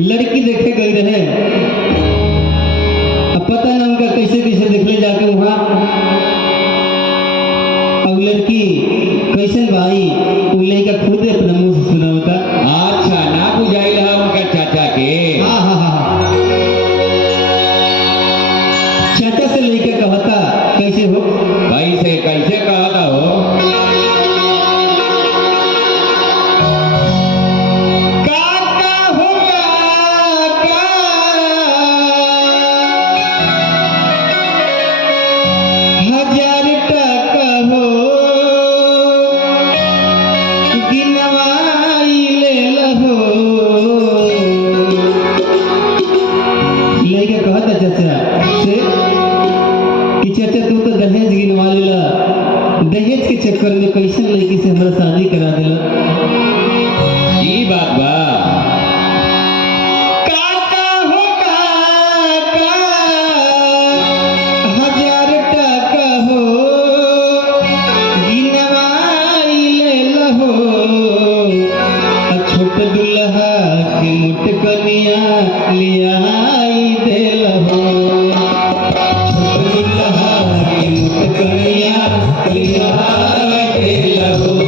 लड़की देखे गई रहे। अब पता ना उनका कैसे कैसे देखले जाके वहाँ। अब लड़की कैसे भाई वो लड़का खुद अपना मुंह से सुना होता। अच्छा ना बुझाई रहा उनका चाचा के। हाँ हाँ हाँ, चाचा से लड़का कहता कैसे हो, कैसे कैसे कहता हो। दहेज के चक्कर में कैसे लड़की से हमारा शादी करा दिला। ई बात बा। काका हो काका 1000 टका हो गिनवाई ले लहो। छोट दुल्हा के मोट कनिया लियाई दे लहो। छोट दुल्हा के मोट कनिया लियाई दे लहो।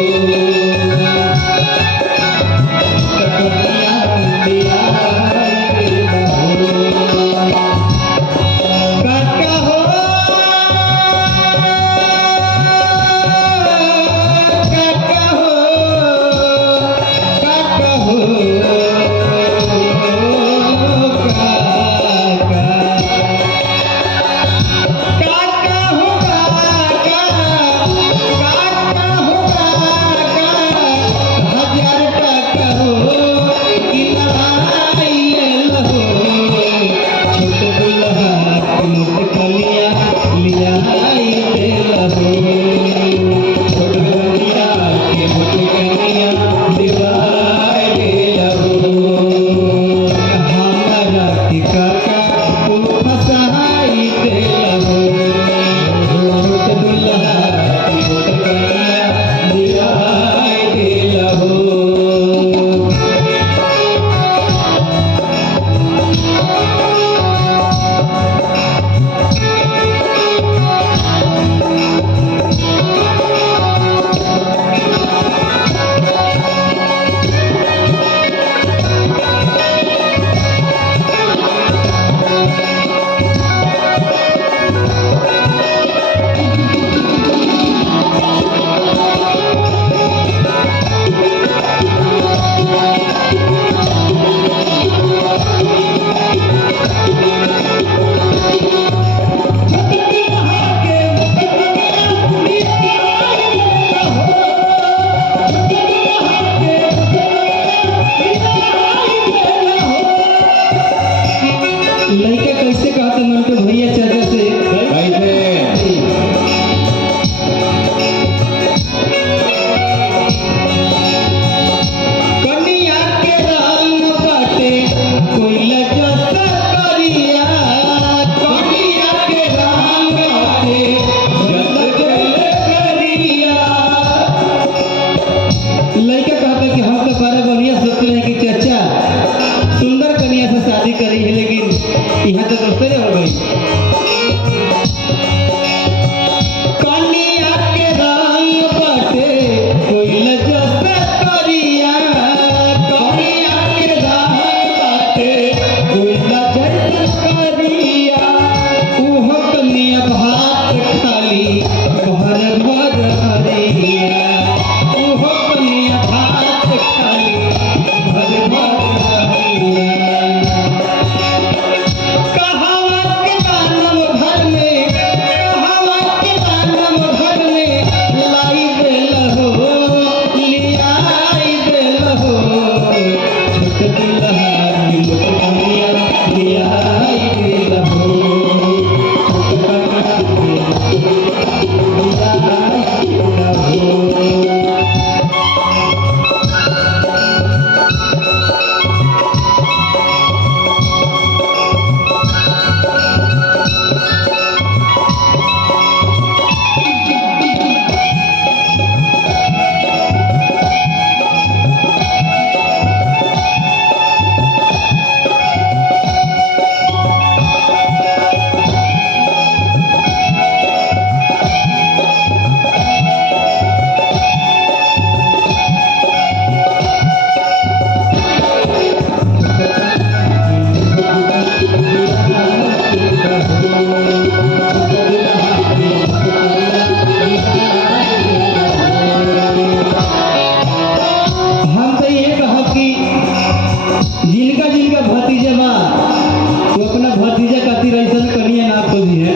भी है।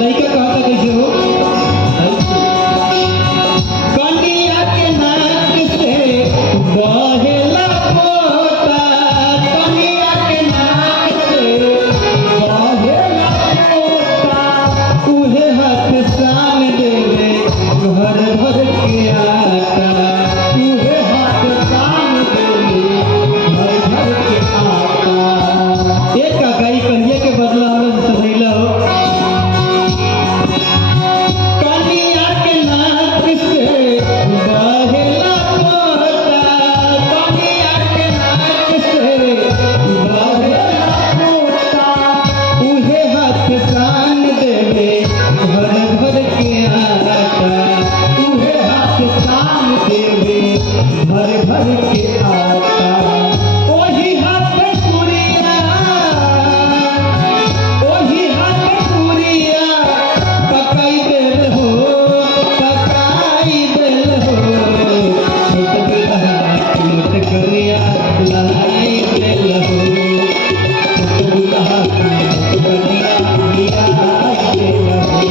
लड़का कहता कैसे हो, कनिया के नाक से बहेला पोता, कनिया के नाक से बहेला पोता, उहे हाथ शाम देवे घर भर के आता, उहे हाथ शाम देवे घर भर के आता। एक काकाई कहिए के बदला हमरा से सधैला हो, कनिया के नाक से बहेला पोता, कनिया के नाक से बहेला पोता, उहे हाथ शान देवे घर भर के आता, उहे हाथ शान देवे घर भर के आता। ओही हाथ पुरिया, ओही हाथ पुरिया पकाई देल हो, पकाई देल हो, छोट दुल्हा मोट करिया लाई देल हो, छोट दुल्हा मोट करिया लिया देल हो।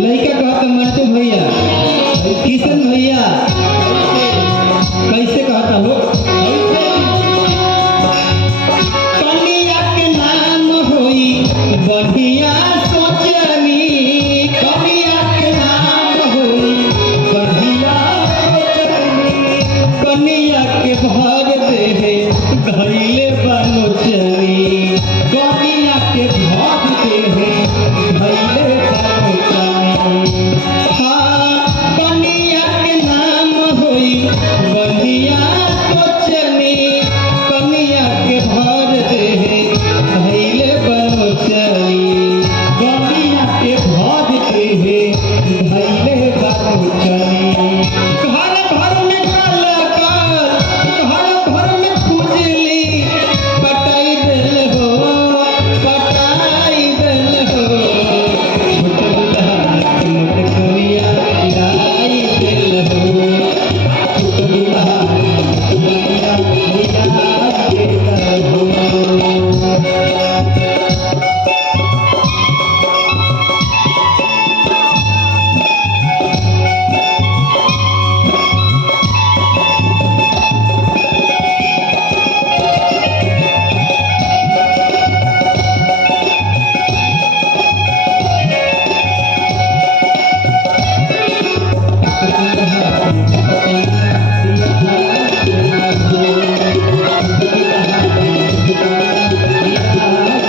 लड़का कहता मंटू भैया, किशन भैया, कैसे कहता हो, कनिया के नाम होई बढ़िया सोचनी, कनिया के नाम होई बढ़िया सोचनी, कनिया के भर देहे धैले